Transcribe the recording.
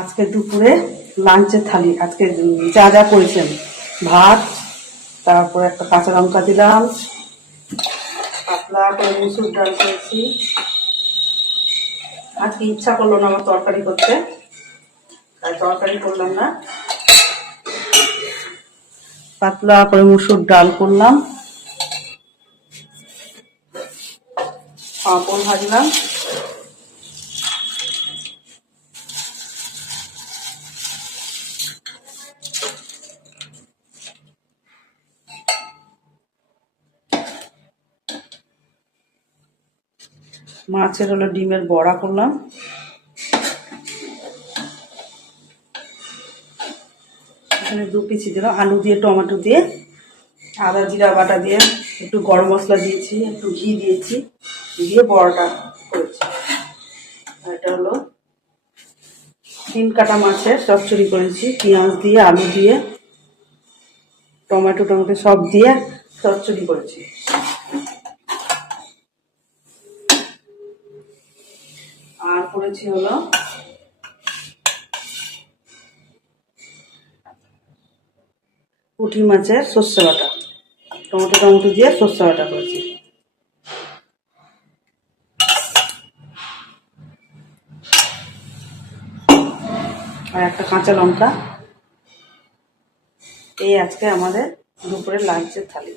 আজকে দুপুরে লাঞ্চের থালি আজকে যা যা করেছেন, ভাত, তারপর একটা কাঁচা লঙ্কা দিলাম, পাতলা করে মুসুর ডাল করেছি। আজকে ইচ্ছা করলো না আমার তরকারি করতে, তাই তরকারি করলাম না, পাতলা করে মুসুর ডাল করলাম, পাঁপড় ভাজলাম, মাছের হলো ডিমের বড়া করলাম, এখানে 2 পিস দিলাম, আলু দিয়ে টমেটো দিয়ে আদা জিরা বাটা দিয়ে একটু গরম মশলা দিয়েছি, একটু ঘি দিয়েছি, দিয়ে বড়াটা করেছি। আর এটা হলো 3 কাটা মাছের চচ্চড়ি করেছি, পেঁয়াজ দিয়ে আলু দিয়ে টমেটো সব দিয়ে চচ্চড়ি করেছি। আর করেছি হলো পুঁটি মাছের সর্ষে বাটা, টমেটো দিয়ে সর্ষে বাটা করেছি। আর একটা কাঁচা লঙ্কা। এই আজকে আমাদের দুপুরের লাঞ্চের থালি।